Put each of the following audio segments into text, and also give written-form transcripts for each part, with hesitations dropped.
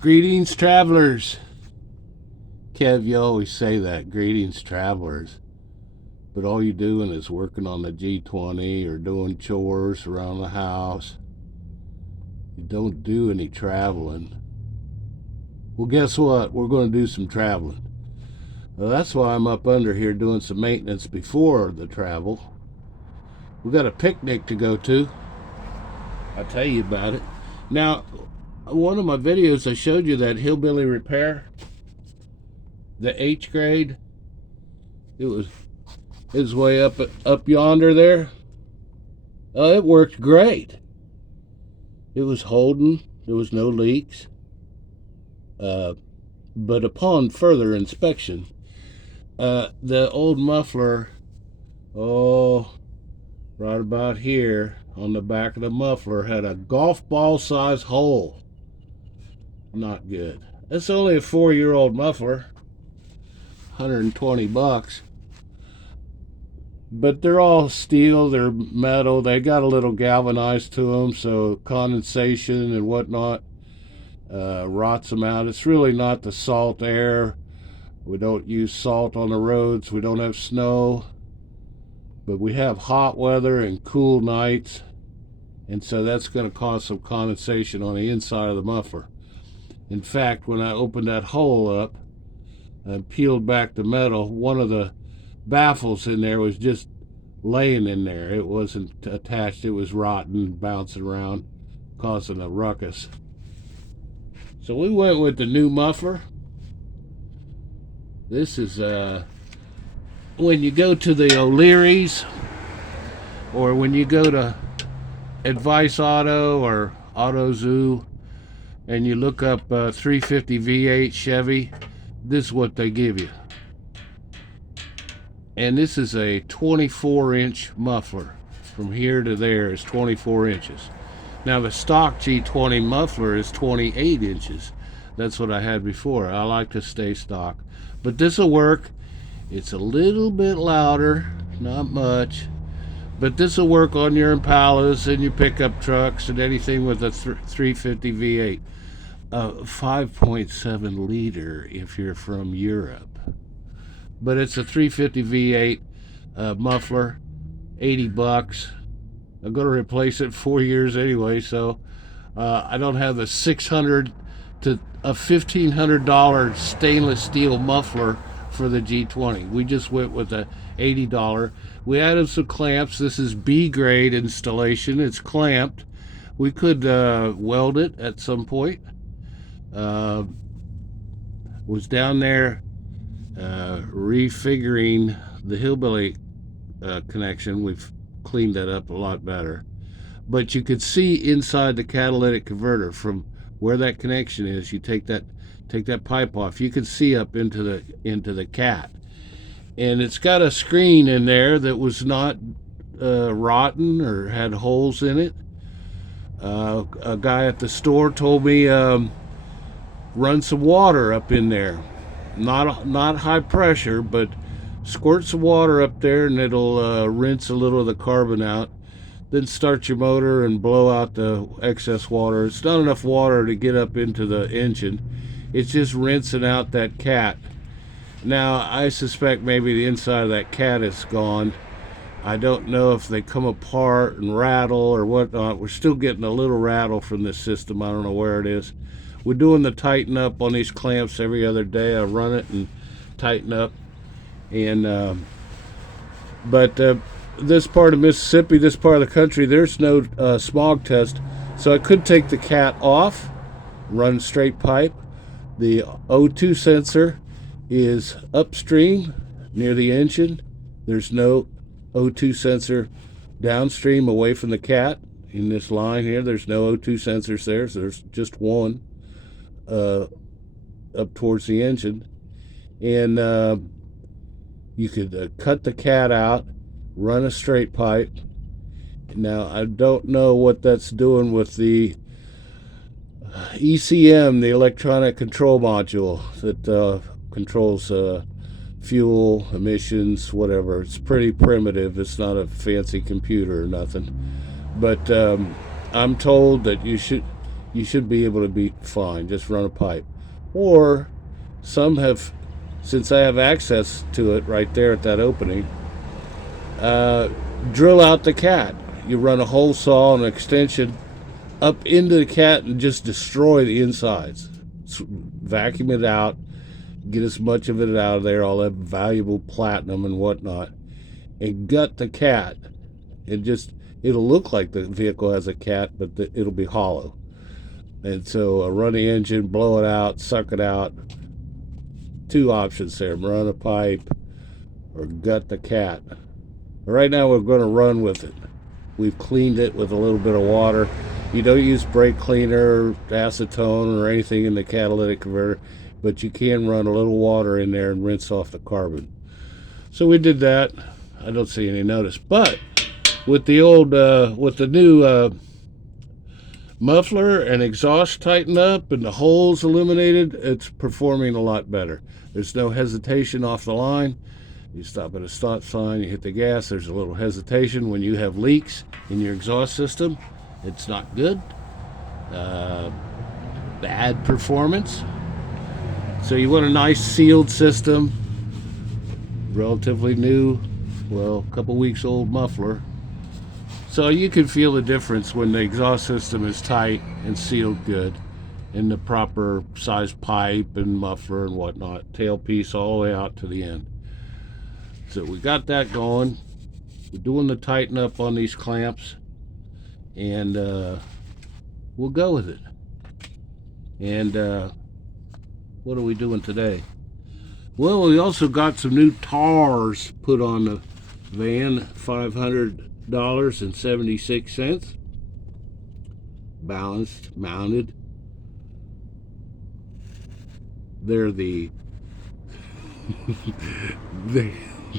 Greetings, travelers. Kev, you always say that. Greetings, travelers. But all you doing is working on the G20 or doing chores around the house. You don't do any traveling. Well, guess what? We're going to do some traveling. Well, that's why I'm up under here doing some maintenance before the travel. We got a picnic to go to. I'll tell you about it. Now, one of my videos I showed you that hillbilly repair, the H grade. It was way up yonder there. It worked great. It was holding. There was no leaks. But upon further inspection, the old muffler, right about here on the back of the muffler, had a golf ball size hole. Not good. It's only a 4-year-old muffler, $120. But they're all steel, they're metal, they got a little galvanized to them, so condensation and whatnot rots them out. It's really not the salt air. We don't use salt on the roads, we don't have snow, but we have hot weather and cool nights, and so that's going to cause some condensation on the inside of the muffler. In fact, when I opened that hole up and peeled back the metal, one of the baffles in there was just laying in there. It wasn't attached. It was rotten, bouncing around, causing a ruckus. So we went with the new muffler. This is when you go to the O'Leary's, or when you go to Advice Auto or AutoZoo and you look up 350 V8 Chevy, this is what they give you. And this is a 24-inch muffler. From here to there is 24 inches. Now the stock G20 muffler is 28 inches. That's what I had before. I like to stay stock. But this will work. It's a little bit louder, not much. But this will work on your Impalas and your pickup trucks and anything with a 350 V8. 5.7 liter if you're from Europe. But it's a 350 V8 muffler, $80. I'm going to replace it 4 years anyway, so I don't have the $600 to a $1,500 stainless steel muffler for the G20. We just went with a $80. We added some clamps. This is B grade installation. It's clamped. We could weld it at some point. Was down there refiguring the hillbilly connection. We've cleaned that up a lot better, but you could see inside the catalytic converter from where that connection is. You take that pipe off, you can see up into the cat, and it's got a screen in there that was not rotten or had holes in it. A guy at the store told me run some water up in there, not high pressure, but squirt some water up there and it'll rinse a little of the carbon out. Then start your motor and blow out the excess water. It's not enough water to get up into the engine. It's just rinsing out that cat. Now I suspect maybe the inside of that cat is gone. I don't know if they come apart and rattle or whatnot. We're still getting a little rattle from this system. I don't know where it is. We're doing the tighten up on these clamps every other day. I run it and tighten up. And but this part of Mississippi, this part of the country, there's no smog test, so I could take the cat off, run straight pipe. The O2 sensor is upstream near the engine. There's no O2 sensor downstream away from the cat. In this line here, there's no O2 sensors there, so there's just one up towards the engine. And you could cut the cat out, run a straight pipe. Now I don't know what that's doing with the ECM, the electronic control module that controls fuel, emissions, whatever. It's pretty primitive. It's not a fancy computer or nothing. But I'm told that you should, you should be able to be fine. Just run a pipe. Or some have, since I have access to it right there at that opening, drill out the cat. You run a hole saw and an extension up into the cat and just destroy the insides. Vacuum it out, get as much of it out of there, all that valuable platinum and whatnot, and gut the cat. It'll look like the vehicle has a cat, but it'll be hollow. And so run the engine, blow it out, suck it out. Two options there: run a pipe or gut the cat. Right now we're going to run with it. We've cleaned it with a little bit of water. You don't use brake cleaner, acetone, or anything in the catalytic converter, but you can run a little water in there and rinse off the carbon. So we did that. I don't see any notice. But with the new muffler and exhaust tightened up and the holes eliminated, it's performing a lot better. There's no hesitation off the line. You stop at a stop sign, you hit the gas, there's a little hesitation. When you have leaks in your exhaust system, it's not good. Bad performance. So you want a nice sealed system, relatively new, well, a couple weeks old muffler. So you can feel the difference when the exhaust system is tight and sealed good, in the proper size pipe and muffler and whatnot, tailpiece all the way out to the end. So we got that going. We're doing the tighten up on these clamps, and we'll go with it. And what are we doing today? Well, we also got some new tars put on the van, $500.76. Balanced, mounted. They're the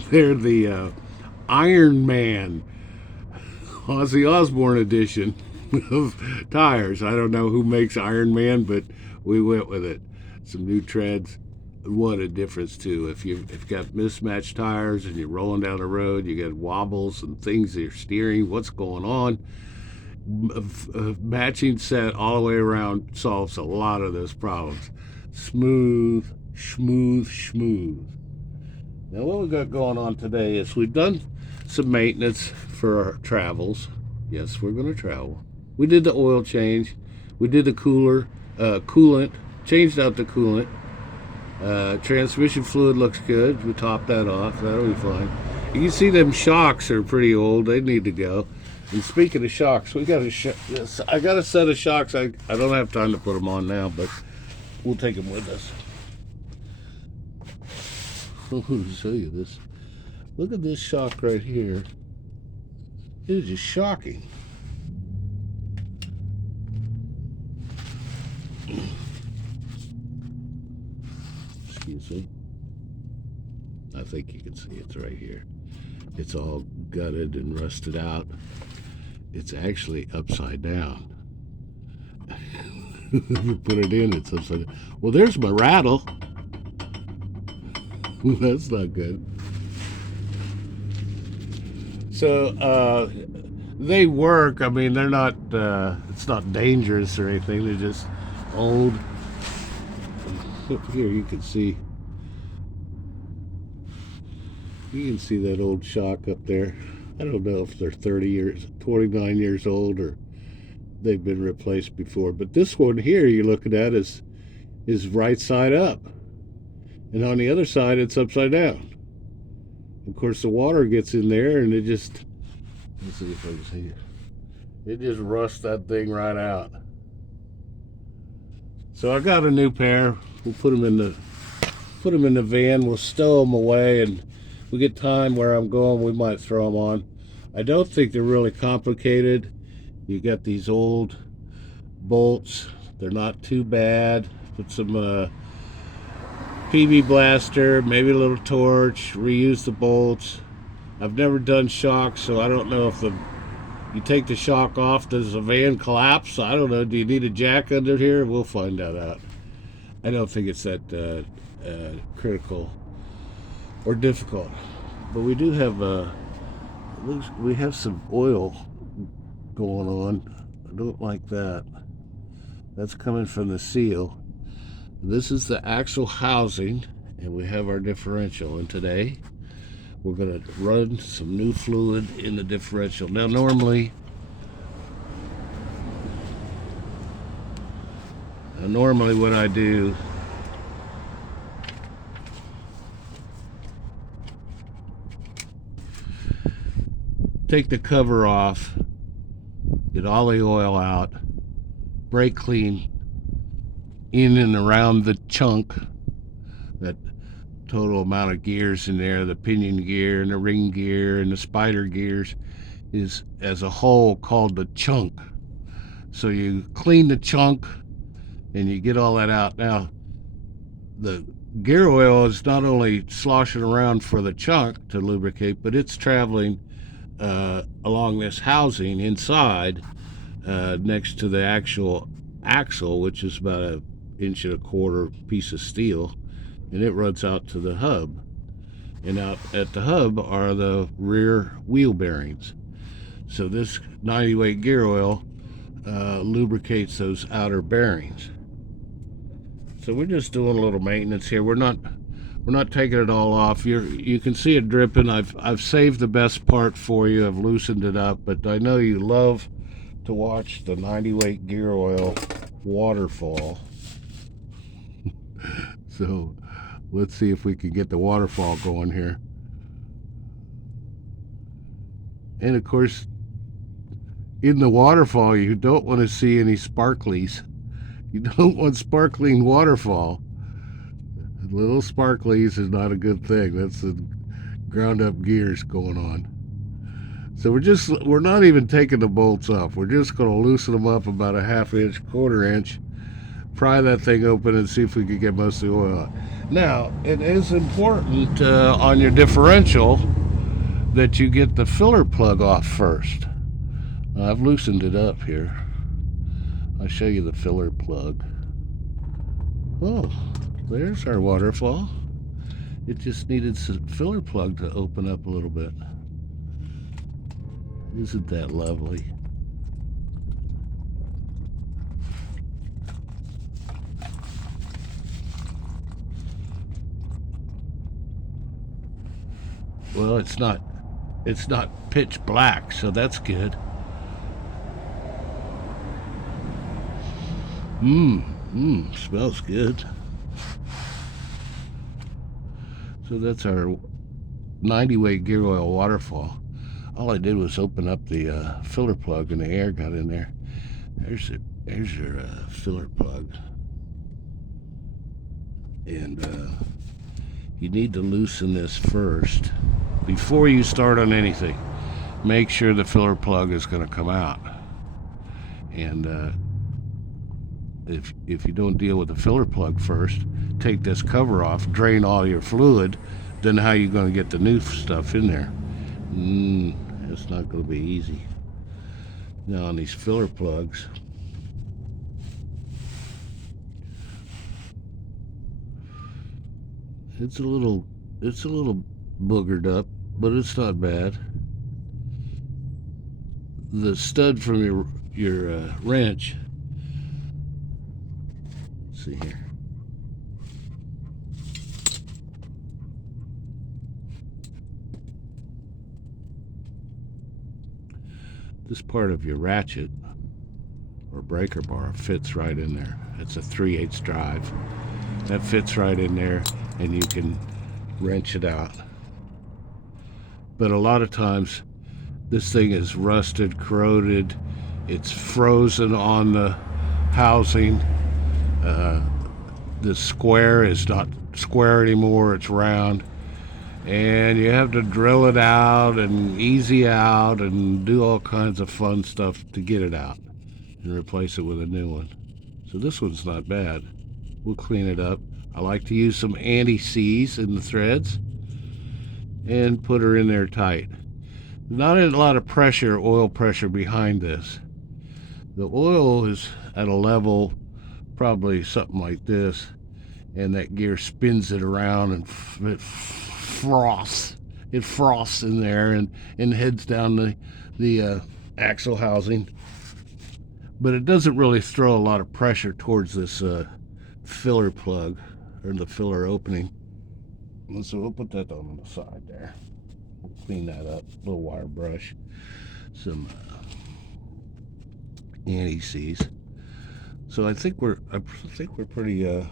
they're the Iron Man Ozzy Osbourne edition of tires. I don't know who makes Iron Man, but we went with it. Some new treads. What a difference too. If you've got mismatched tires and you're rolling down the road, you get wobbles and things that you're steering, what's going on? A matching set all the way around solves a lot of those problems. Smooth, smooth, smooth. Now what we got going on today is we've done some maintenance for our travels. Yes, we're going to travel. We did the oil change. We did the coolant, changed out the coolant. Transmission fluid looks good. We topped that off. That'll be fine. You can see them shocks are pretty old. They need to go. And speaking of shocks, I got a set of shocks. I don't have time to put them on now, but we'll take them with us. I'm going to show you this. Look at this shock right here. It is just shocking. Excuse me. I think you can see it's right here. It's all gutted and rusted out. It's actually upside down. If you put it in, it's upside down. Well, there's my rattle. That's not good. So they work. I mean, they're not. It's not dangerous or anything. They're just old. Up here, you can see. You can see that old shock up there. I don't know if they're 29 years old, or they've been replaced before. But this one here you're looking at is right side up. And on the other side, it's upside down. Of course, the water gets in there, and it just, let's see if I can see it. It just rusts that thing right out. So I got a new pair. We'll put them in the van. We'll stow them away, and we get time where I'm going, we might throw them on. I don't think they're really complicated. You got these old bolts. They're not too bad. Put some PB blaster, maybe a little torch, reuse the bolts. I've never done shocks, so I don't know if you take the shock off, does the van collapse? I don't know. Do you need a jack under here? We'll find that out. I don't think it's that critical or difficult. But we do have we have some oil going on. I don't like that. That's coming from the seal. This is the axle housing, and we have our differential. And today we're going to run some new fluid in the differential. Now normally what I do, take the cover off, get all the oil out, brake clean in and around the chunk, that total amount of gears in there, the pinion gear and the ring gear and the spider gears is as a whole called the chunk. So you clean the chunk and you get all that out. Now the gear oil is not only sloshing around for the chunk to lubricate, but it's traveling along this housing inside next to the actual axle, which is about an 1.25 inch piece of steel, and it runs out to the hub. And out at the hub are the rear wheel bearings. So this 90 weight gear oil lubricates those outer bearings. So we're just doing a little maintenance here. We're not taking it all off. You can see it dripping. I've saved the best part for you. I've loosened it up, but I know you love to watch the 90 weight gear oil waterfall. So let's see if we can get the waterfall going here. And of course, in the waterfall, you don't want to see any sparklies. You don't want sparkling waterfall. Little sparklies is not a good thing. That's the ground up gears going on. So we're not even taking the bolts off. We're just going to loosen them up about a 1/2 inch, 1/4 inch, pry that thing open and see if we can get most of the oil out. Now, it is important on your differential that you get the filler plug off first. I've loosened it up here. I'll show you the filler plug. Oh, there's our waterfall. It just needed some filler plug to open up a little bit. Isn't that lovely? Well, it's not pitch black, so that's good. Smells good. So that's our 90 weight gear oil waterfall. All I did was open up the filler plug and the air got in there. There's your filler plug. And you need to loosen this first before you start on anything. Make sure the filler plug is going to come out. And if you don't deal with the filler plug first, take this cover off, drain all your fluid, then how are you going to get the new stuff in there? It's not going to be easy. Now on these filler plugs, it's a little boogered up, but it's not bad. The stud from your wrench, let's see here. This part of your ratchet or breaker bar fits right in there. It's a 3/8 drive. That fits right in there, and you can wrench it out. But a lot of times this thing is rusted, corroded, it's frozen on the housing. The square is not square anymore, it's round. And you have to drill it out and easy out and do all kinds of fun stuff to get it out and replace it with a new one. So this one's not bad. We'll clean it up. I like to use some anti-seize in the threads and put her in there tight. Not a lot of pressure, oil pressure behind this. The oil is at a level probably something like this, and that gear spins it around and it froths in there and heads down the axle housing. but it doesn't really throw a lot of pressure towards this filler plug or the filler opening. And so we'll put that on the side there. We'll clean that up. A little wire brush, some anti-seize. So I think we're pretty I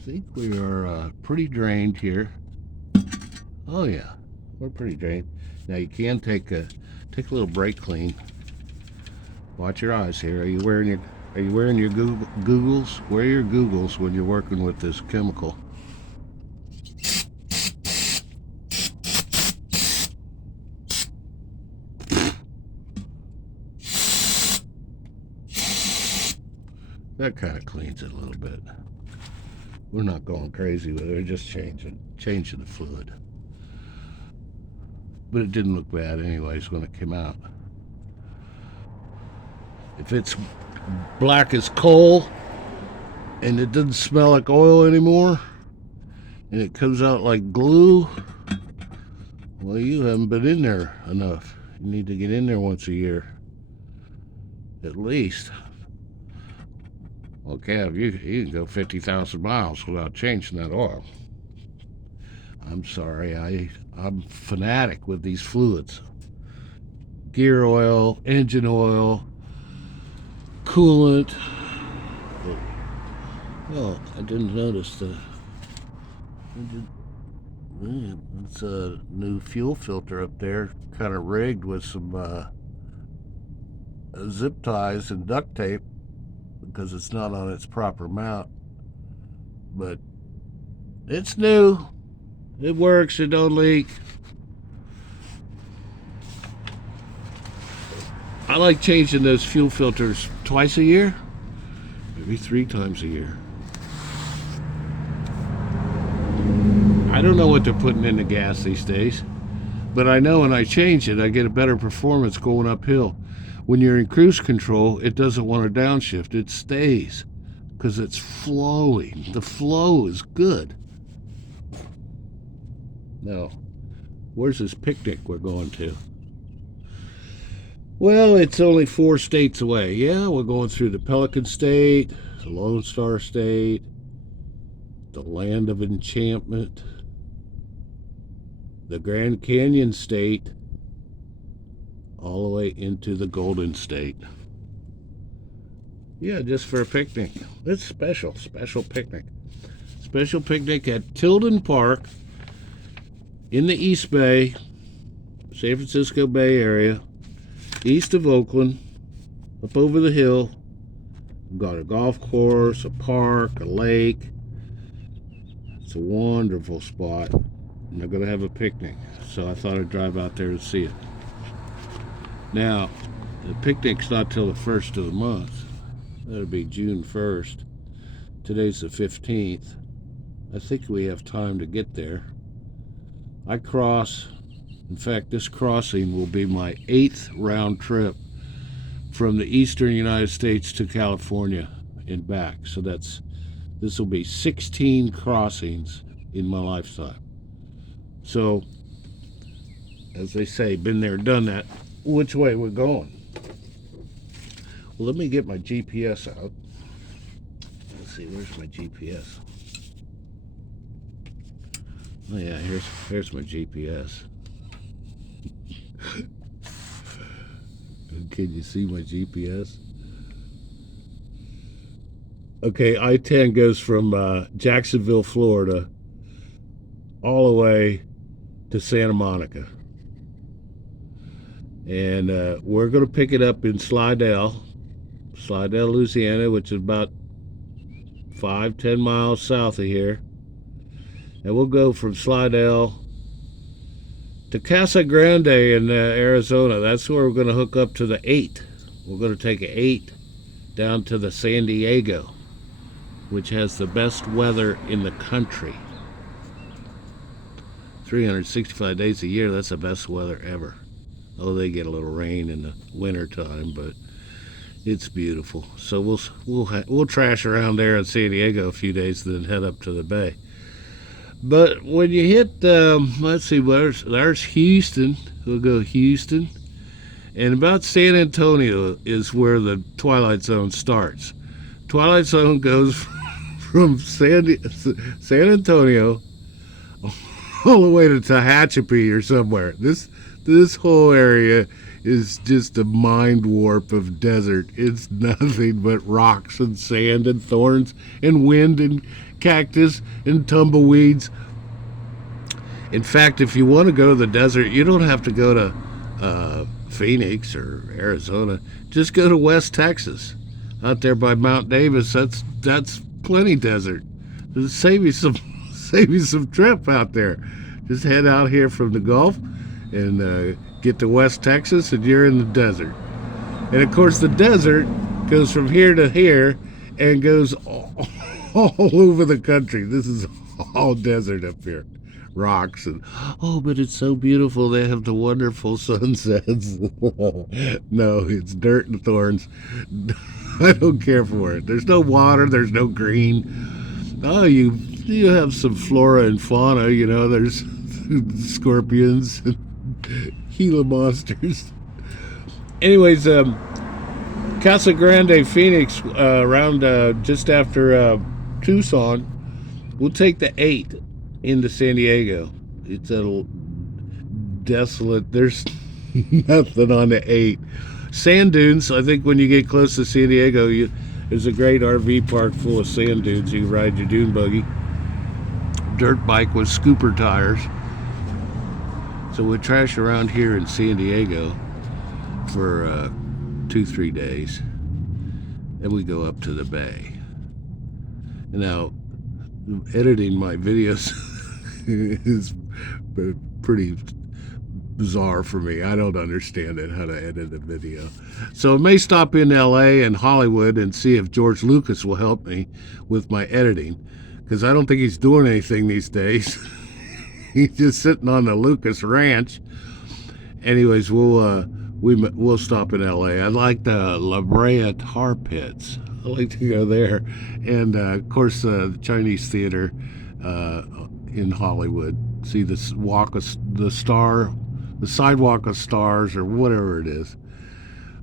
think we are pretty drained here. Oh yeah, we're pretty drained. Now you can take a little brake clean. Watch your eyes here. Are you wearing your googles? Wear your googles when you're working with this chemical. That kind of cleans it a little bit. We're not going crazy with it. We're just changing the fluid. But it didn't look bad anyways when it came out. If it's black as coal and it doesn't smell like oil anymore and it comes out like glue, well, you haven't been in there enough. You need to get in there once a year at least. Well, Cav, you can go 50,000 miles without changing that oil. I'm sorry, I'm fanatic with these fluids. Gear oil, engine oil, coolant. Well, I didn't notice it's a new fuel filter up there, kind of rigged with some zip ties and duct tape because it's not on its proper mount. But it's new. It works. It don't leak. I like changing those fuel filters twice a year, maybe 3 times a year. I don't know what they're putting in the gas these days, but I know when I change it, I get a better performance going uphill. When you're in cruise control, it doesn't want to downshift. It stays because it's flowing. The flow is good. Now, where's this picnic we're going to? Well, it's only 4 states away. Yeah, we're going through the Pelican State, the Lone Star State, the Land of Enchantment, the Grand Canyon State, all the way into the Golden State. Yeah, just for a picnic. It's special picnic. Special picnic at Tilden Park in the East Bay, San Francisco Bay Area, east of Oakland, up over the hill. We've got a golf course, a park, a lake. It's a wonderful spot. And they're going to have a picnic. So I thought I'd drive out there and see it. Now, the picnic's not till the 1st of the month. That'll be June 1st. Today's the 15th. I think we have time to get there. I cross. In fact, this crossing will be my 8th round trip from the eastern United States to California and back. So this will be 16 crossings in my lifetime. So, as they say, been there, done that. Which way we're going? Well, let me get my GPS out. Let's see, where's my GPS? Oh yeah, here's my GPS. Can you see my GPS? Okay, I-10 goes from Jacksonville, Florida, all the way to Santa Monica. And we're going to pick it up in Slidell, Louisiana, which is about 5-10 miles south of here. And we'll go from Slidell to Casa Grande in Arizona. That's where we're going to hook up to the 8. We're going to take an 8 down to the San Diego, which has the best weather in the country. 365 days a year, that's the best weather ever. Oh, they get a little rain in the winter time, but it's beautiful. So we'll trash around there in San Diego a few days, then head up to the bay. But when you hit, let's see, there's Houston. We'll go Houston, And about San Antonio is where the Twilight Zone starts. Twilight Zone goes from San Antonio all the way to Tehachapi or somewhere. This whole area is just a mind warp of desert. It's nothing but rocks and sand and thorns and wind and cactus and tumbleweeds. In fact, if you want to go to the desert, you don't have to go to Phoenix or Arizona. Just go to West Texas, out there by Mount Davis. That's plenty desert. Just save you some trip out there. Just head out here from the Gulf and get to West Texas, and you're in the desert. And of course, the desert goes from here to here and goes all over the country. This is all desert up here. Rocks and but it's so beautiful. They have the wonderful sunsets. No, it's dirt and thorns. I don't care for it. There's no water, there's no green. Oh, you have some flora and fauna, there's scorpions and Gila monsters. Anyways, Casa Grande, Phoenix, around just after Tucson. We'll take the 8 into San Diego. It's a desolate. There's nothing on the 8. Sand dunes. I think when you get close to San Diego, there's a great RV park full of sand dunes. You can ride your dune buggy, dirt bike with scooper tires. So we trash around here in San Diego for 2-3 days, and we go up to the bay. Now, editing my videos is pretty bizarre for me. I don't understand it, how to edit a video. So I may stop in LA and Hollywood and see if George Lucas will help me with my editing, because I don't think he's doing anything these days. He's just sitting on the Lucas Ranch. Anyways, we'll stop in LA. I like the La Brea Tar Pits. I like to go there, and of course the Chinese theater in Hollywood. See the sidewalk of stars, or whatever it is.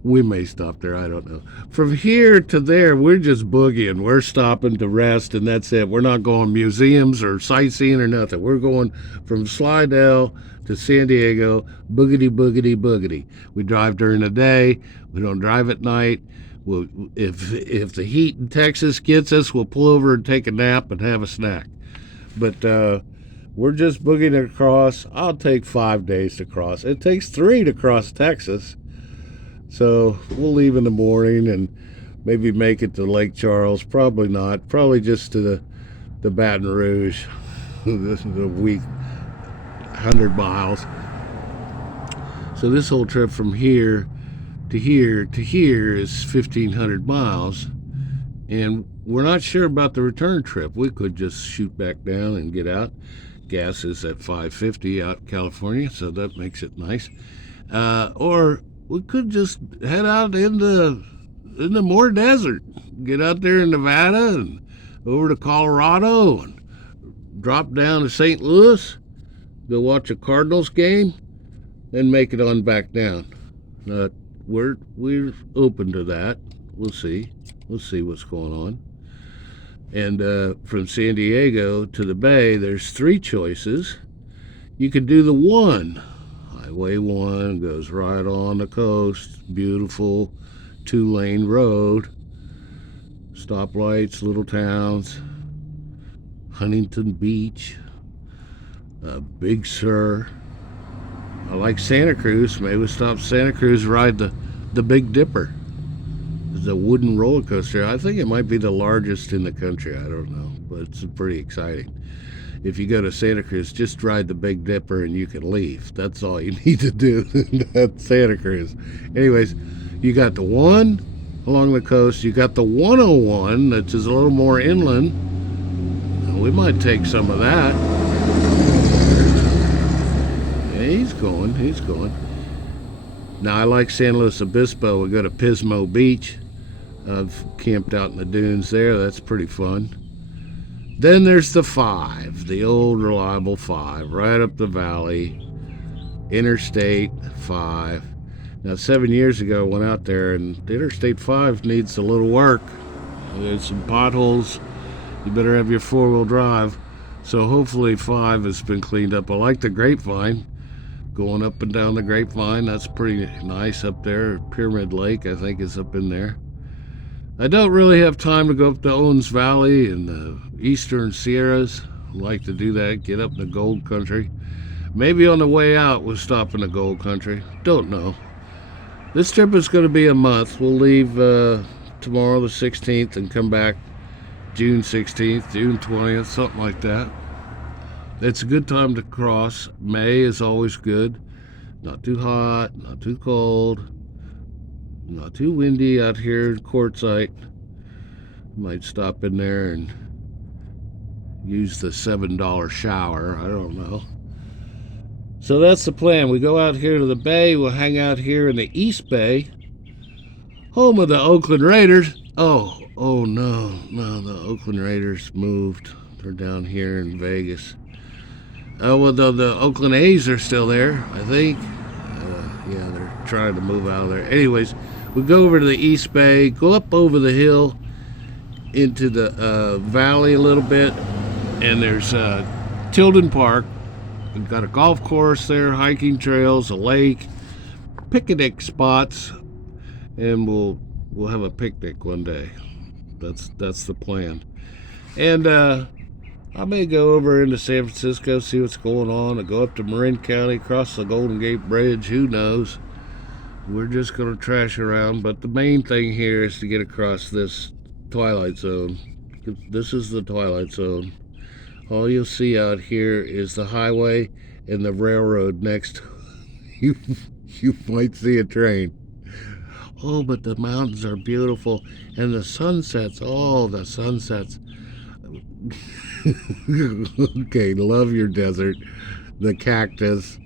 We may stop there, I don't know. From here to there, we're just boogieing. We're stopping to rest, and that's it. We're not going museums or sightseeing or nothing. We're going from Slidell to San Diego, boogity, boogity, boogity. We drive during the day. We don't drive at night. If the heat in Texas gets us, we'll pull over and take a nap and have a snack. But we're just boogieing across. I'll take 5 days to cross. It takes 3 to cross Texas. So we'll leave in the morning and maybe make it to Lake Charles. Probably not. Probably just to the Baton Rouge. This is a week, 100 miles. So this whole trip from here to here is 1,500 miles. And we're not sure about the return trip. We could just shoot back down and get out. Gas is at $5.50 out in California, so that makes it nice. Or we could just head out into more desert. Get out there in Nevada and over to Colorado and drop down to St. Louis, go watch a Cardinals game, and make it on back down. We're open to that. We'll see. We'll see what's going on. And from San Diego to the Bay, there's 3 choices. You could do the 1. Highway 1 goes right on the coast. Beautiful 2-lane road. Stoplights, little towns. Huntington Beach. Big Sur. I like Santa Cruz. Maybe we'll stop Santa Cruz, ride the Big Dipper. It's a wooden roller coaster. I think it might be the largest in the country. I don't know, but it's pretty exciting. If you go to Santa Cruz, just ride the Big Dipper and you can leave. That's all you need to do at Santa Cruz. Anyways, you got the 1 along the coast. You got the 101, that's just a little more inland. We might take some of that. Yeah, he's going. Now, I like San Luis Obispo. We go to Pismo Beach. I've camped out in the dunes there. That's pretty fun. Then there's the 5, the old reliable 5, right up the valley. Interstate 5. Now, 7 years ago, I went out there, and Interstate 5 needs a little work. There's some potholes. You better have your four-wheel drive. So hopefully 5 has been cleaned up. I like the Grapevine. Going up and down the Grapevine, that's pretty nice up there. Pyramid Lake, I think, is up in there. I don't really have time to go up to Owens Valley and the Eastern Sierras. I like to do that, get up in the Gold Country. Maybe on the way out we'll stop in the Gold Country. Don't know. This trip is going to be a month. We'll leave tomorrow the 16th and come back June 16th, June 20th, something like that. It's a good time to cross. May is always good. Not too hot, not too cold, not too windy out here in Quartzsite. Might stop in there and use the $7 shower. I don't know. So that's the plan. We go out here to the bay. We'll hang out here in the East Bay, home of the Oakland Raiders. Oh no, the Oakland Raiders moved. They're down here in Vegas. Oh, well, the Oakland A's are still there, I think. Yeah, they're trying to move out of there. Anyways, we go over to the East Bay, go up over the hill into the valley a little bit, and there's Tilden Park. We've got a golf course there, hiking trails, a lake, picnic spots, and we'll have a picnic one day. That's the plan. And I may go over into San Francisco, see what's going on, and go up to Marin County, cross the Golden Gate Bridge. Who knows? We're just going to trash around, but the main thing here is to get across this Twilight Zone. This is the Twilight Zone. All you'll see out here is the highway and the railroad next. You might see a train. Oh, but the mountains are beautiful, and the sunsets. Oh, the sunsets. Okay, love your desert. The cactus,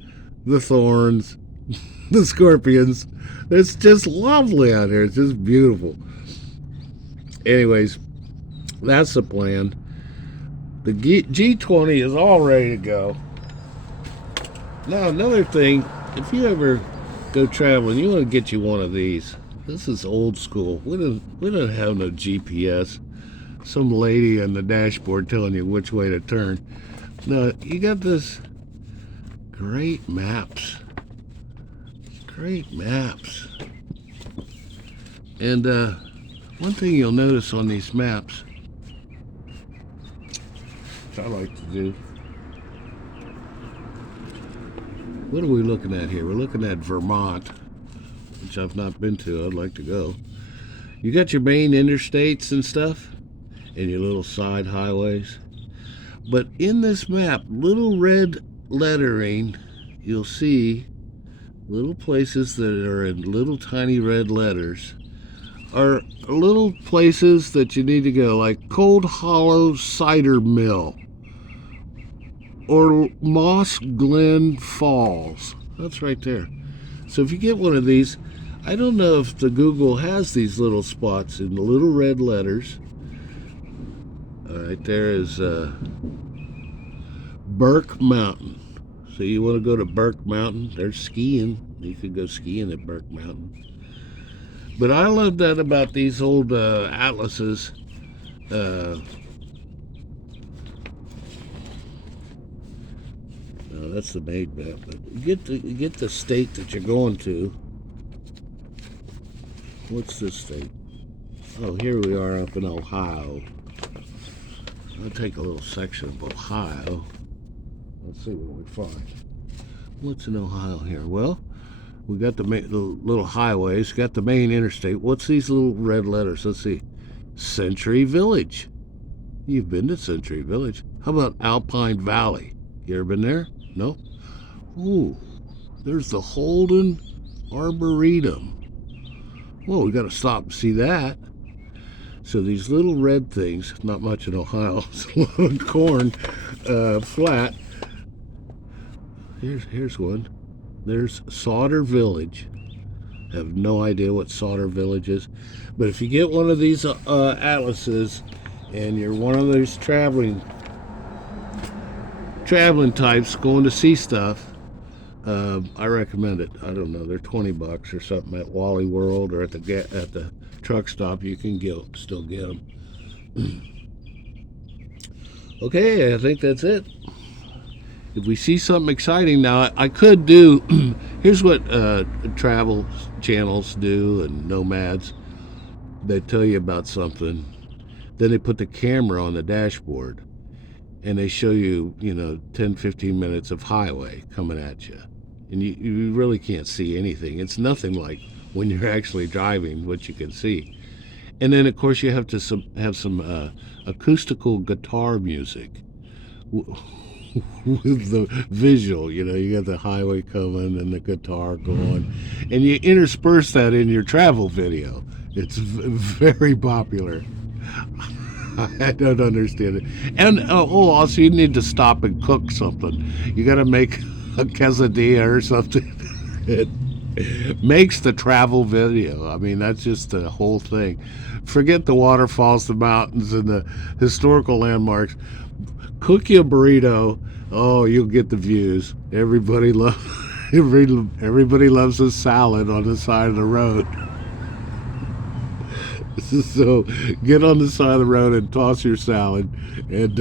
the thorns, the scorpions. It's just lovely out here. It's just beautiful. Anyways, that's the plan. The G20 is all ready to go. Now, another thing, if you ever go traveling, you want to get you one of these. This is old school. We don't have no GPS. Some lady on the dashboard telling you which way to turn. No, you got this great maps. Great maps. And one thing you'll notice on these maps, which I like to do. What are we looking at here? We're looking at Vermont, which I've not been to. I'd like to go. You got your main interstates and stuff, and your little side highways. But in this map, little red lettering, you'll see little places that are in little tiny red letters are little places that you need to go, like Cold Hollow Cider Mill or Moss Glen Falls. That's right there. So if you get one of these, I don't know if the Google has these little spots in the little red letters. Right there is Burke Mountain. So you want to go to Burke Mountain? There's skiing. You could go skiing at Burke Mountain. But I love that about these old atlases. No, that's the main map. But get the state that you're going to. What's this state? Oh, here we are up in Ohio. I'll take a little section of Ohio. Let's see what we find. What's in Ohio here? Well, we got the little highways, got the main interstate. What's these little red letters? Let's see. Century Village. You've been to Century Village. How about Alpine Valley? You ever been there? No? Ooh, there's the Holden Arboretum. Well, we got to stop and see that. So these little red things, not much in Ohio, it's a lot of corn, flat. Here's one. There's Sauter Village. I have no idea what Sauter Village is. But if you get one of these atlases and you're one of those traveling types going to see stuff, I recommend it. I don't know, they're $20 or something at Wally World or at the truck stop. You can still get them. Okay, I think that's it. If we see something exciting now, I could do. Here's what travel channels do and nomads. They tell you about something, then they put the camera on the dashboard and they show you, 10, 15 minutes of highway coming at you. And you really can't see anything. It's nothing like when you're actually driving what you can see. And then, of course, you have to have some acoustical guitar music with the visual. You got the highway coming and the guitar going, and you intersperse that in your travel video. It's very popular. I don't understand it. And also you need to stop and cook something. You got to make a quesadilla or something. It makes the travel video. I mean, that's just the whole thing. Forget the waterfalls, the mountains, and the historical landmarks. Cook you a burrito. Oh, you'll get the views. Everybody loves a salad on the side of the road. So get on the side of the road and toss your salad, and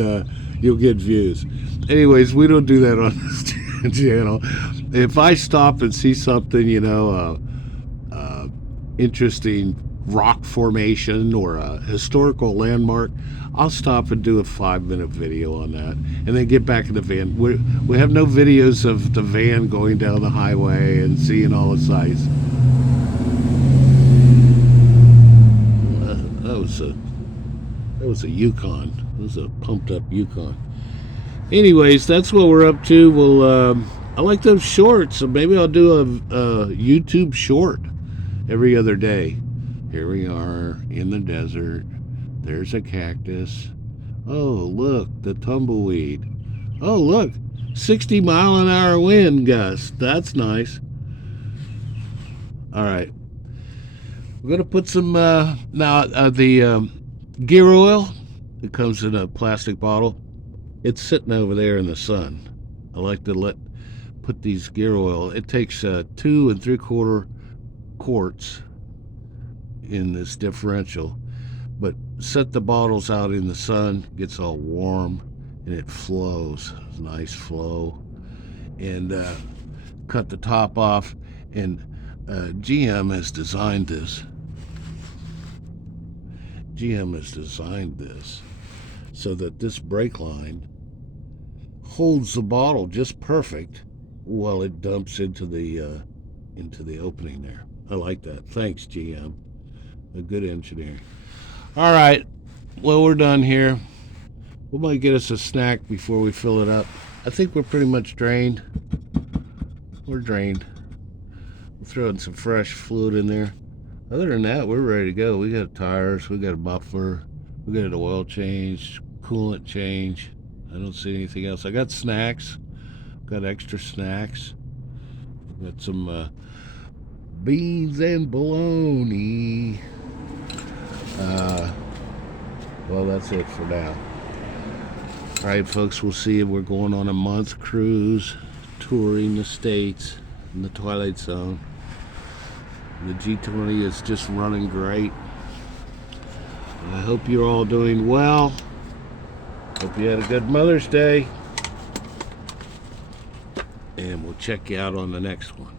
you'll get views. Anyways, we don't do that on this channel. If I stop and see something, interesting rock formation or a historical landmark, I'll stop and do a 5-minute video on that and then get back in the van. We have no videos of the van going down the highway and seeing all the sights. That was a Yukon. It was a pumped up Yukon. Anyways, that's what we're up to. Well, I like those shorts, so maybe I'll do a YouTube short every other day. Here we are in the desert. There's a cactus. Oh, look, the tumbleweed. Oh, look, 60-mile-an-hour wind gust. That's nice. All right. We're going to put some, the gear oil. It comes in a plastic bottle. It's sitting over there in the sun. I like to put these gear oil. It takes 2 3/4 quarts in this differential, but set the bottles out in the sun, gets all warm, and it flows. It's a nice flow. And cut the top off, and GM has designed this. GM has designed this so that this brake line holds the bottle just perfect while it dumps into the opening there. I like that. Thanks, GM. A good engineering. All right. Well, we're done here. We might get us a snack before we fill it up. I think we're pretty much drained. We're drained. We'll throw in some fresh fluid in there. Other than that, we're ready to go. We got tires, we got a muffler, we got an oil change, coolant change. I don't see anything else. I got snacks, got extra snacks. Got some beans and bologna. Well, that's it for now. All right, folks, we'll see you. We're going on a month cruise, touring the States in the Twilight Zone. The G20 is just running great. I hope you're all doing well. Hope you had a good Mother's Day. And we'll check you out on the next one.